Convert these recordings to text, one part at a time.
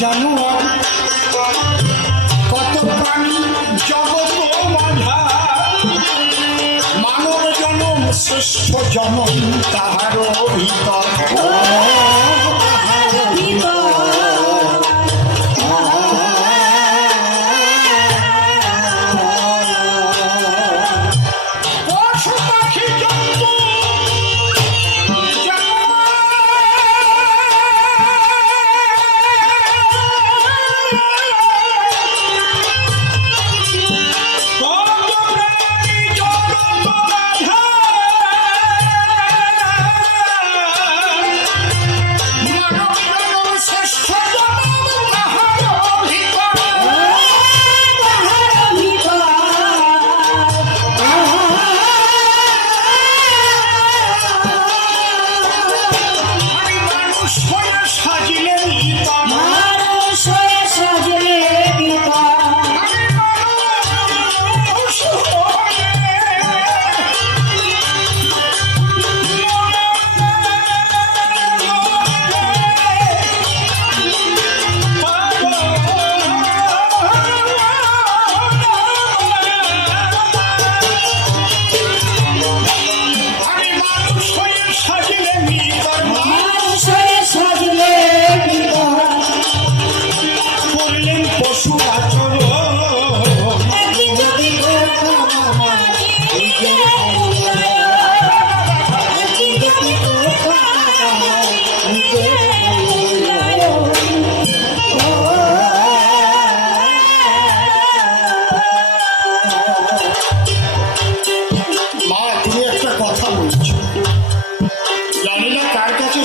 জানোয়ার কত প্রাণী জগৎ বাধা, মানব জনম শ্রেষ্ঠ জনম তাহারও ভিতর।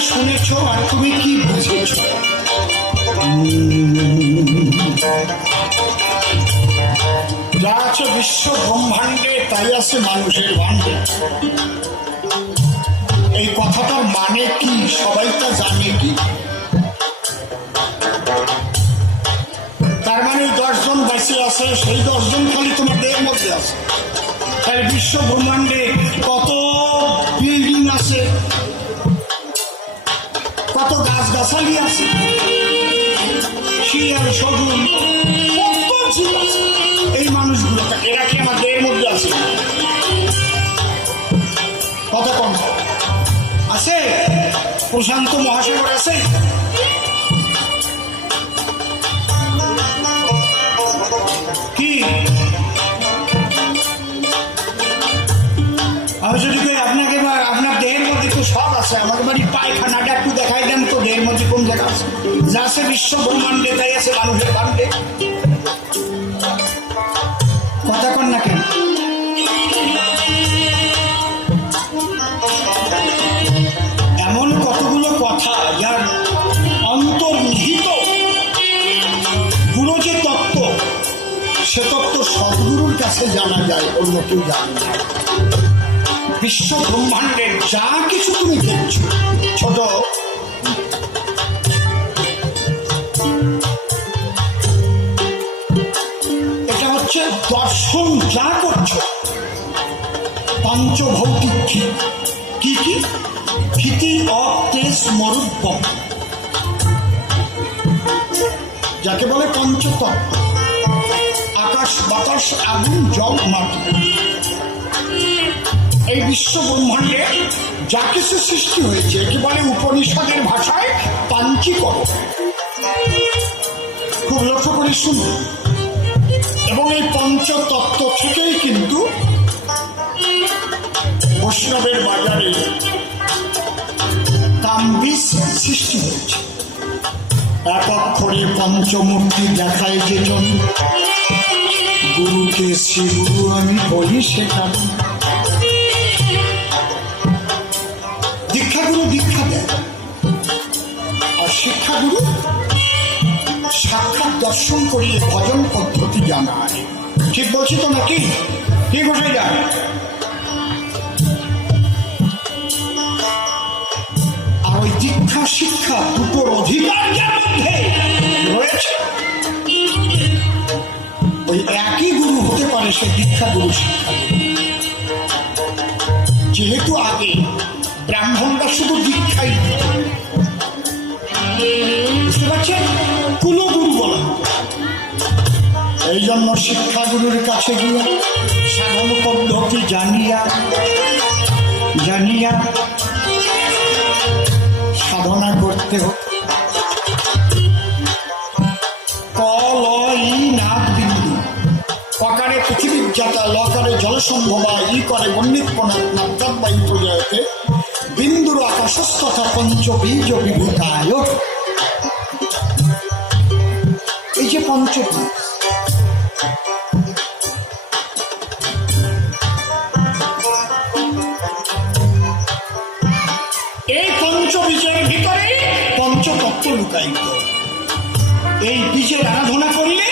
শুনেছ আর তুমি কি বুঝেছ? যা আছে বিশ্ব ব্রহ্মাণ্ডে তাই আছে মানুষের ভাণ্ডে। এই কথাটার মানে কি সবাই তা জানে কি? তার মানে 10 জন বেঁচে আছে, সেই 10 জন খালি তোমার দেহের মধ্যে আছে। তাই বিশ্ব ব্রহ্মাণ্ডে কত বিল্ডিং আছে, কত গাছগাছালি আছে, শিয়াল সগুন কত জীব আছে। এই মানুষগুলো এরা কি আমার দেহের মধ্যে আছে? কত কম আছে? প্রশান্ত মহাসাগর আছে, কি আমি যদি আপনাকে আপনার দেহের মধ্যে তো সব আছে, আমাকে বাড়ি পায়খানাটা একটু দেখাই দেন তো দেহের মধ্যে কোন জায়গা আছে? যা আছে বিশ্ব ব্রহ্মাণ্ডে তাই আছে মানুষের কাণ্ডে। কথা কন না কেন? এমন কতগুলো কথা যার অন্তর্নিহিত গুরু যে তত্ত্ব, সে তত্ত্ব সদ্গুরুর কাছে জানা যায়, অন্য কেউ জানে না। বিশ্ব ব্রহ্মাণ্ডের যা কিছু তুমি দেখছো, ছোট এটা হচ্ছে দর্শন যা করছো পঞ্চভৌতিক কি কি কি ক্ষিতি অতেজ মরুদ্ভব, যাকে বলে পঞ্চতত্ত্ব, আকাশ বাতাস আগুন জল মাটি। এই বিশ্ব ব্রহ্মাণ্ডে যা কিছু সৃষ্টি হয়েছে একে বলে উপনিষদের ভাষায় পাঞ্চীকরণ। খুব লক্ষ্য করে শুনুন। এবং এই পঞ্চতত্ত্ব থেকেই কিন্তু বৈষ্ণবের বাজারে কামবিজ সৃষ্টি হয়েছে। এক অক্ষরে পঞ্চমূর্তি দেখায় যেজন, গুরুকে শ্রী গুরু আমি বলি শেখাবো। দীক্ষাগুরু দীক্ষা দেয়, আর শিক্ষাগুরু সাক্ষাৎ দর্শন করিয়ে ভজন পদ্ধতি জানায়। ঠিক বলছি তো নাকি? ঠিক বসে যায়। আর ওই দীক্ষা শিক্ষা দুটোর অধিকার যার মধ্যে রয়েছে, ওই একই গুরু হতে পারে সে দীক্ষা গুরু শিক্ষা গুরু। যেহেতু আগে ব্রাহ্মণরা শুধু দীক্ষাই, বুঝতে পারছেন, কুলো এই জন্য শিক্ষাগুরুর কাছে গিয়ে সাধন পদ্ধতি জানিয়া জানিয়া সাধনা করতে হতো। বিন্দু অকারে পৃথিবীর জাতা, লকারে জলসম্ভবা, ই করে বন্যিৎপনাত্মাত্মায়ী প্রজায়তে বিন্দুর আকাশস্তথা পঞ্চবীজ বিভূতায়। এই যে পঞ্চবীজ, এই পঞ্চবীজের ভিতরে পঞ্চতত্ত্ব লুকায়িত। এই বীজের আরাধনা করলে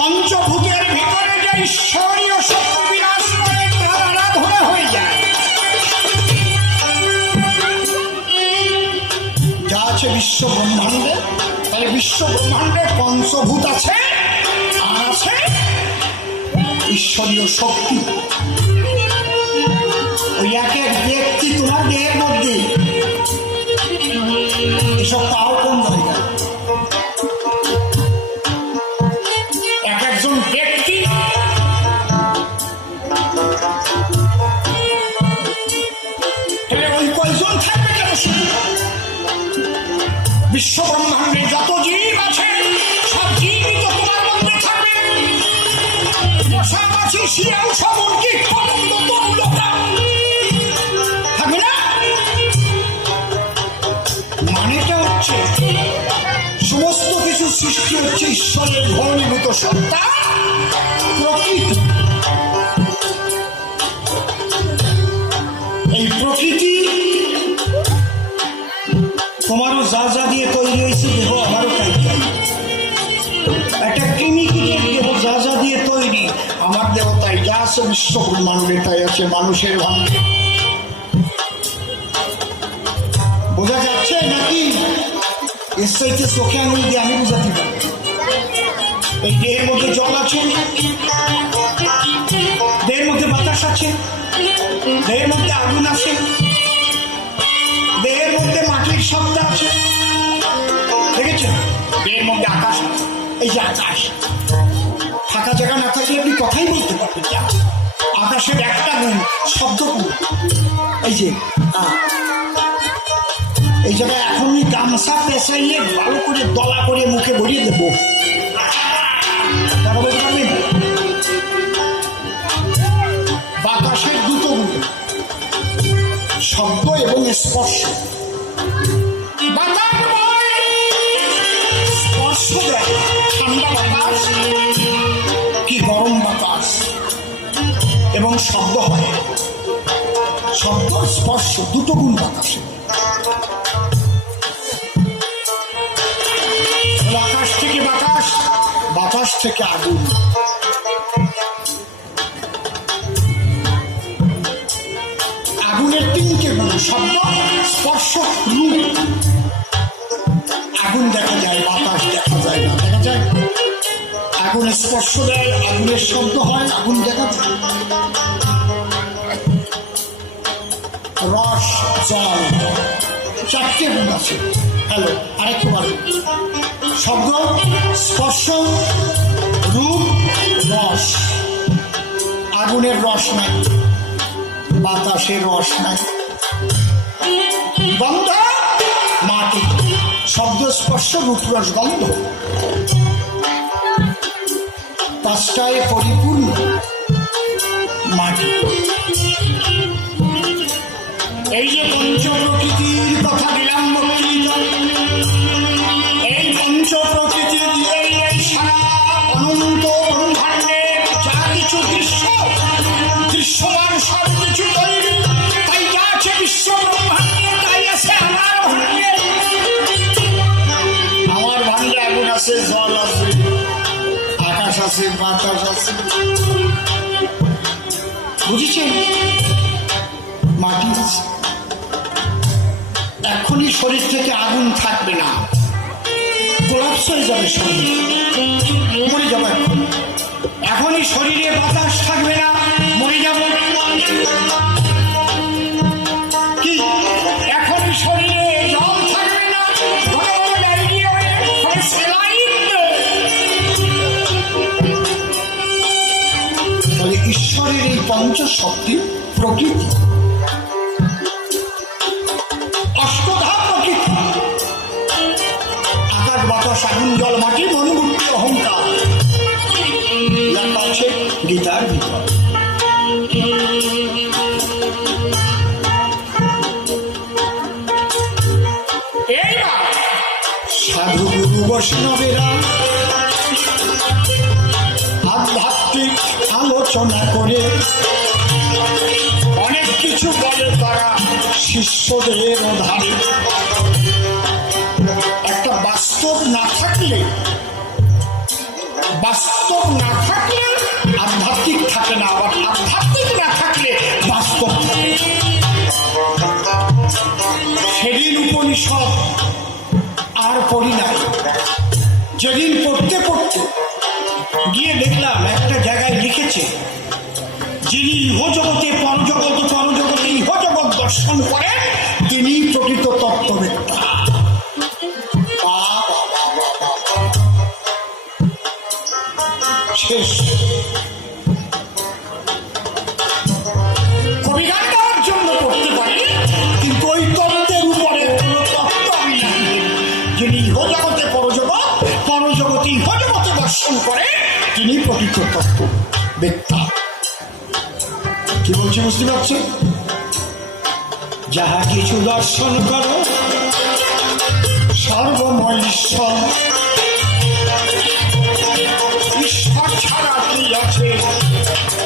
পঞ্চভূতের ভিতরে যে ঈশ্বরীয় শক্তি বিরাজ করে তার আরাধনা হয়ে যায়। যা আছে বিশ্ব ব্রহ্মাণ্ডে, তাই বিশ্ব ব্রহ্মাণ্ডে পঞ্চভূত আছে আর আছে ঈশ্বরীয় শক্তি। ওই এক এক ব্যক্তি তোমার দেহের মধ্যে এসব তাও কম হয়ে যায়। এক একজন ব্যক্তি ওই কয়জন থাকবে কেন? শুধু বিশ্ব ব্রহ্মাণ্ডে যত জীব আছে সব জীবই তো তোমার মধ্যে থাকবে। মশা মাছি শিয়াল সব উল্কি পতঙ্গ তরুলতা থাকবে না। মানেটা হচ্ছে সমস্ত কিছু সৃষ্টি হচ্ছে ঈশ্বরের ঘনীভূত সত্তা প্রকৃতি। এই প্রকৃতি তোমারও যা যা দিয়ে তৈরি হয়েছে দেহ আমারও তাই চাই। একটা কৃমিকীটের দেহ যা যা দিয়ে তৈরি আমার দেহ তাই। যা আছে বিশ্ব ব্রহ্মাণ্ডে তাই আছে মানুষের ভাণ্ডে। বোঝা যাচ্ছে নাকি? এর চাইতে চোখে আঙুল দিয়ে আমি বুঝাতে পারি। এই দেহের মধ্যে জল আছে, দেহের মধ্যে বাতাস আছে, দেহের মধ্যে আগুন আছে, দেহের মধ্যে মাটির শব্দ আছে, দেখেছেন? দেহের মধ্যে আকাশ আছে। এই যে আকাশ, ফাঁকা জায়গা না থাকলে আপনি কথাই বলতে পারবেন না। আকাশের একটা গুণ শব্দ গুণ। এই যে এই জায়গায় এখনই গামছা পেঁচাইয়ে ভালো করে দলা করে মুখে ভরিয়ে দেবো। বাতাসের দুটো গুণ, শব্দ এবং স্পর্শ। স্পর্শ দেয় ঠান্ডা বাতাস কি গরম বাতাস, এবং শব্দ হয়। শব্দ স্পর্শ দুটো গুণ বাতাসে। আকাশ থেকে বাতাস, বাতাস থেকে আগুন। আগুনের তিনটে গুণ, শব্দ, স্পর্শ, রূপ। আগুন দেখা যায়, বাতাস দেখা যায় না। দেখা যায় আগুন স্পর্শ দেয়, আগুনের শব্দ হয়, আগুন দেখা যায়। রস, জল, চারটে গুণ আছে। হ্যালো, আরেকটু বলো। শব্দ, স্পর্শ, রূপ, রস। আগুনের রস নাই, বাতাসের রস নাই। গন্ধ, মাটি। শব্দ, স্পর্শ, রূপ, রস, গন্ধ। পাঁচটায় পরিপূর্ণ মাটি। এই যে পঞ্চ প্রকৃতির কথা দিলাম বক্তৃতা, এই পঞ্চ প্রকৃতি দিয়ে এই সারা অনন্ত ব্রহ্মাণ্ডে যা কিছু দৃশ্যমান সব কিছু তৈরি। তাই যা আছে বিশ্ব ব্রহ্মাণ্ডে তাই আছে আমার ভাণ্ডে। আমার ভাণ্ডে আগুন আছে, জল আছে, আকাশ আছে, বাতাস আছে। বুঝেছেন? মাটি আছে। এখনই শরীর থেকে আগুন থাকবে না, কোলাপস হয়ে যাবে, শরীর মরে যাবে। এখনই শরীরে বাতাস থাকবে না, মরে যাবে। কি এখনই শরীরে জল থাকবে না, পঞ্চশক্তি প্রকৃতি, অষ্টধা প্রকৃতি, আকাশ বাতাস আগুন জল মাটি মন বুদ্ধি অহংকার, লেখা আছে গীতার ভিতর। সাধু গুরু বৈষ্ণবেরা আধ্যাত্মিক আলোচনা করে অনেক কিছু বলে তারা শিষ্যদের ধারে। একটা বাস্তব না থাকলে আধ্যাত্মিক থাকে না, আবার আধ্যাত্মিক না থাকলে বাস্তব থাকে। সেদিন উপনিষদ আর পড়ি নাই, যেদিন পড়তে পড়তে গিয়ে দেখলাম একটা জায়গায় লিখেছে, যিনি ইহজগতে পরজগৎ, পরজগতে ইহজগৎ দর্শন করেন তিনি প্রকৃত তত্ত্ববেত্তা। শেষ। কবিগান দেওয়ার জন্য পড়তে পারি, কিন্তু ওই তত্ত্বের উপরে কোন তত্ত্ব আমি নাই। যিনি ইহজগতে পরজগৎ, পরজগতে ইহজগতে দর্শন করে তিনি প্রকৃত তত্ত্ববেত্তা। কি বলছি বুঝতে পারছেন? যাহা কিছু দর্শন করো সর্বময় ঈশ্বর, ঈশ্বর ছাড়া কি আছে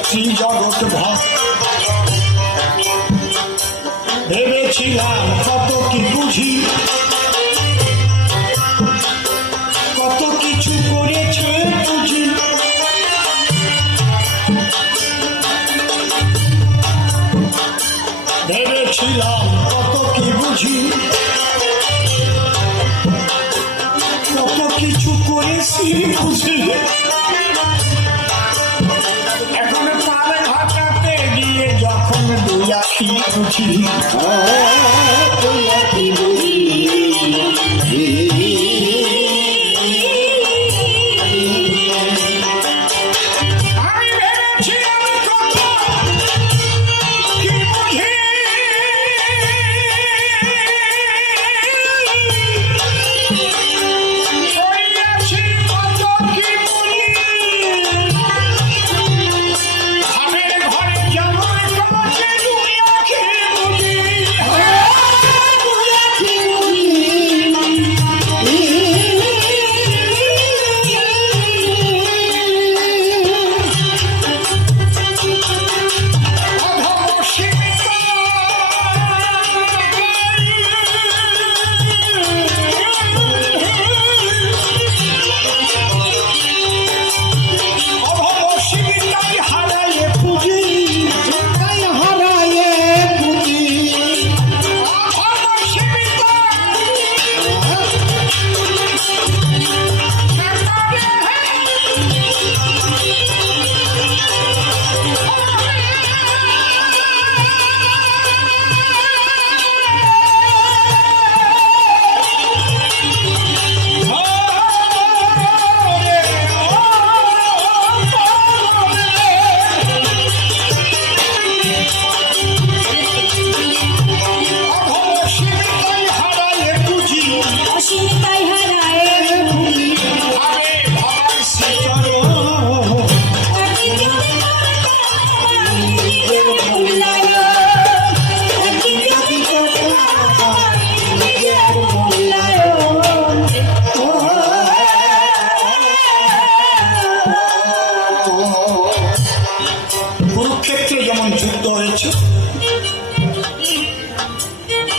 শ্রী জগৎ ভাব। ভেবেছিলাম কত কি বুঝি, কত কিছু করেছে বুঝি, ভেবেছিলাম কত কি বুঝি, কত কিছু করেছি বুঝি। এখন পারে ঘাটাতে গিয়ে যখন দুই আখি বুঝি,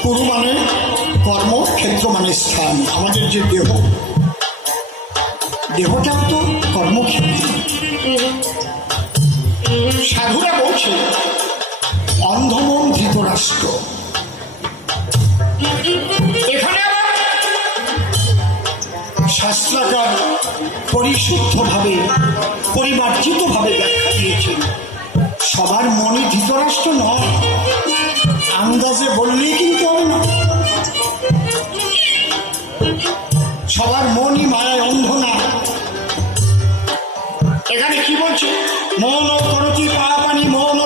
কুরু মানে কর্ম, ক্ষেত্র মানে স্থান। আমাদের যে দেহ, দেহটাও তো কর্মক্ষেত্র। সাধুরা বলছে অন্ধমন ধৃতরাষ্ট্র। এখানে শাস্ত্রাকার পরিশুদ্ধভাবে পরিমার্জিতভাবে ব্যাখ্যা দিয়েছেন, সবার মনে ধৃতরাষ্ট্র নয়। আন্দাজে বললেই কিন্তু হবে না, সবার মনই মায়ায় অন্ধ না। এখানে কি বলছে? মন ও করতি পাপানি মন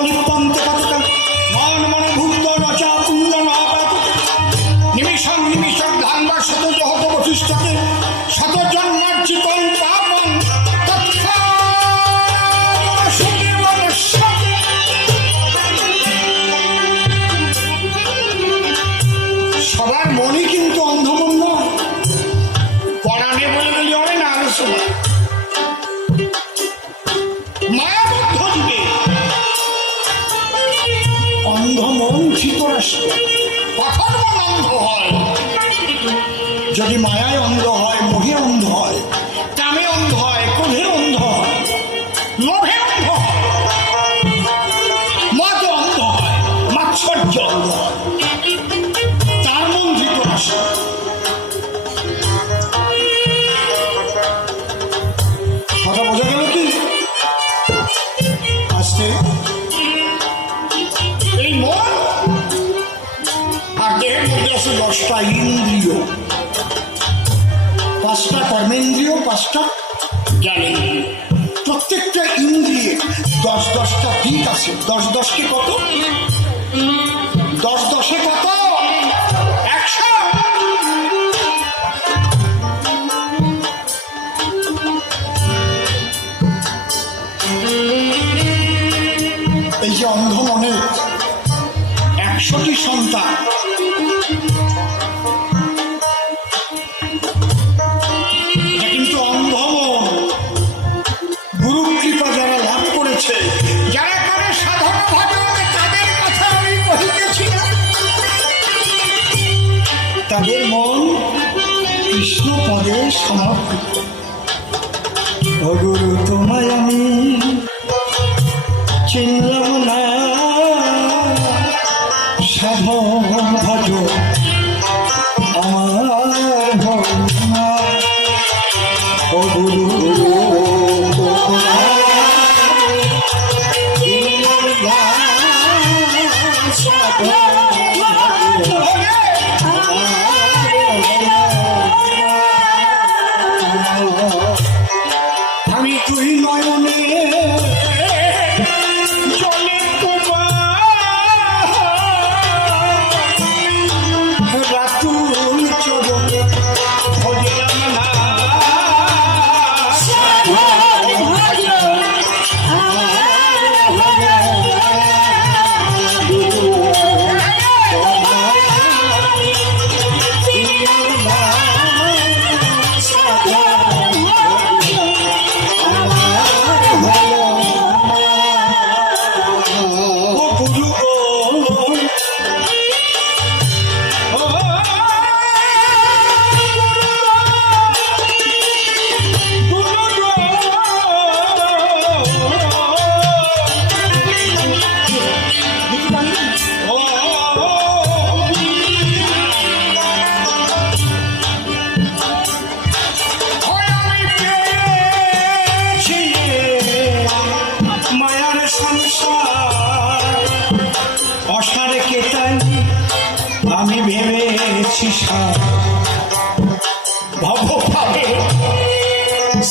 আসবে। কখন মন অন্ধ হয়? যদি মায়ায় অন্ধ হয়, মোহে অন্ধ হয়, কামে অন্ধ হয়, ক্রোধে অন্ধ হয়, লোভে অন্ধ হয়, মদে অন্ধ হয়, মাৎসর্য অন্ধ হয়, তার মন ধৃত আসে। কথা বোঝা গেল কি? আসছে এই মন আর দেহের মধ্যে আছে 10টা ইন্দ্রিয়, 5টা কর্মেন্দ্রিয়, 5টা জ্ঞানেন্দ্রিয়। প্রত্যেকটা ইন্দ্রিয়ে 10-10টা দিক আছে। 10-10কে কত? 10-10-এ কত? 100। এই যে অন্ধ মনের 100টি সন্তান, এটা কিন্তু অন্ধ মন। গুরু কৃপা যারা লাভ করেছে, যারা করে সাধন ভজন, তাদের কথা আমি কহিতেছি না। তাদের মন কৃষ্ণ পদে সমর্পিত। ও গুরু তোমায় আমি চিনলাম না, সাধন ভজন আমার হল না। ও গুরু আমি তুই নয়নে জলে রাতুল চরণ ভজলাম না। অসারে কেতাই আমি ভেবেছি ভবভাবে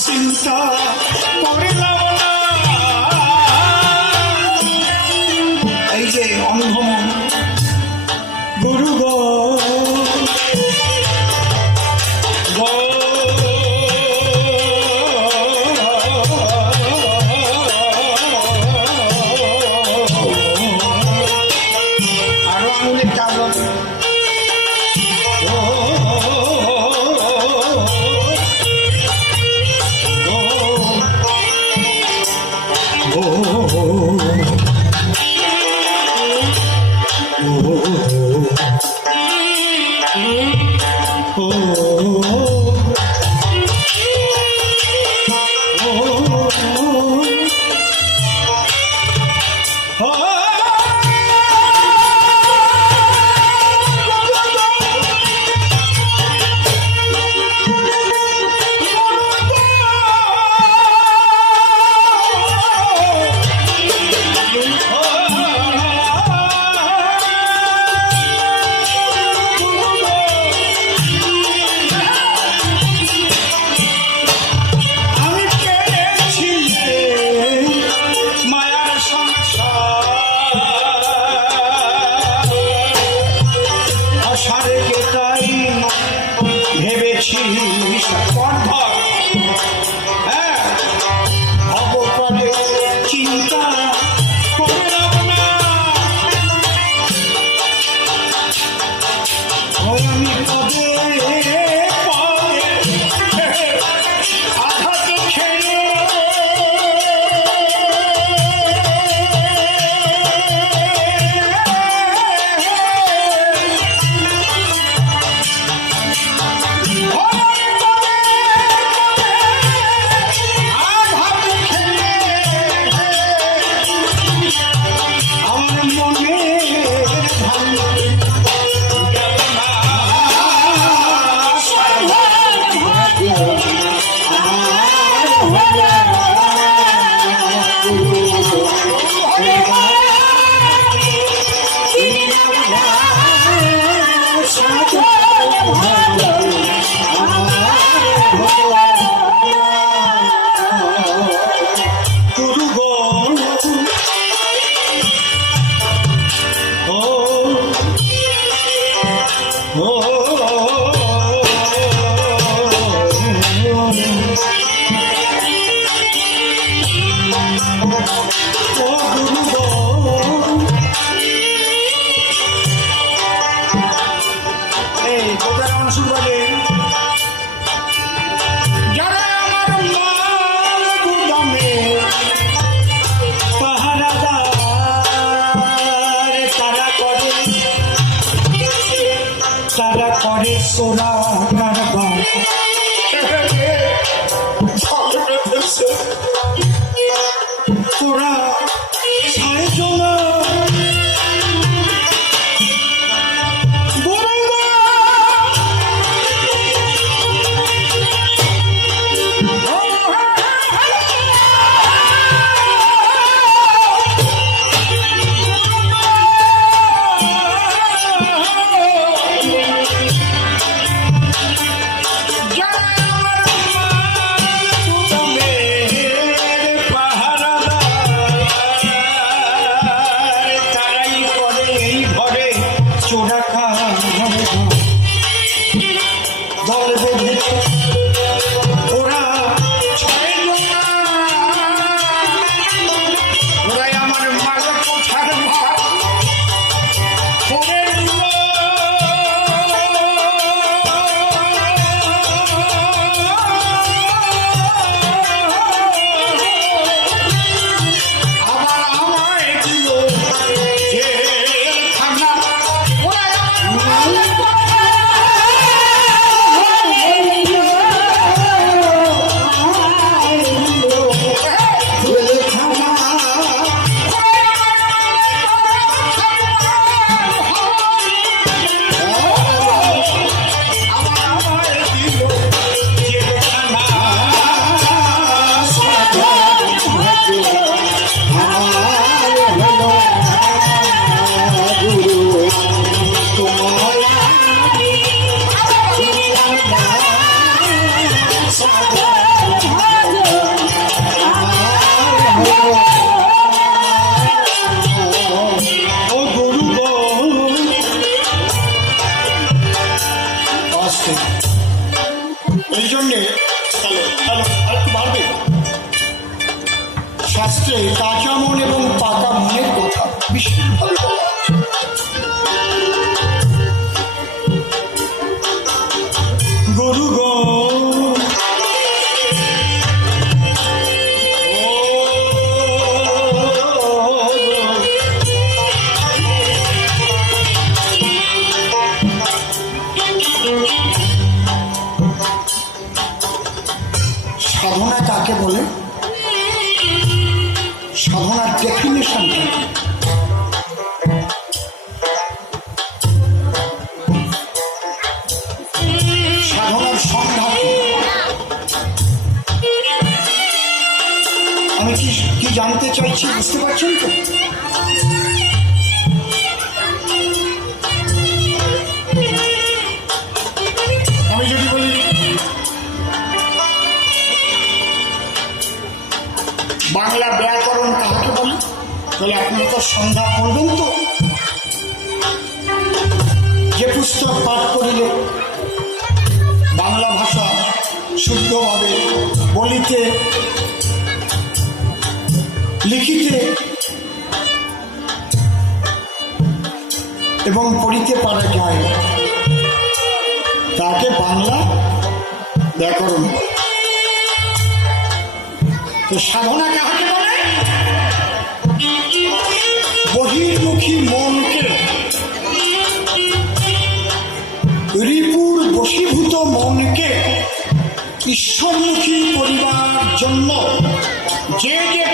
চিন্তা করলাম না। এই যে অন্ধ মন, গুরু গো আরো আনন্দের কাজ। গুরু গো ও ও তারা করে সোনা কারবার তোরা সাহায্য না এই জন্যে শাস্ত্রে কাঁচা মন এবং পাকা মনের কথা বিশেষভাবে বলা আছে। গুরু গো সাধনা কাকে বলে? সাধনার ডেফিনেশন কি? সাধনার সংজ্ঞা আমি কি জানতে চাইছি বুঝতে পারছেন তো? আমি যদি বলি বাংলা ব্যাকরণ কাকে বলে, তাহলে আপনার তো সন্ধ্যা করবেন তো। যে পুস্তক পাঠ করিলে বাংলা ভাষা শুদ্ধভাবে বলিতে লিখিতে এবং পড়িতে পারা যায় তাকে বাংলা ব্যাকরণ বলে। তো সাধনা কাকে বলে? বহির্মুখী মনকে, রিপুর বশীভূত মনকে ঈশ্বরমুখী করিবার জন্য যে যে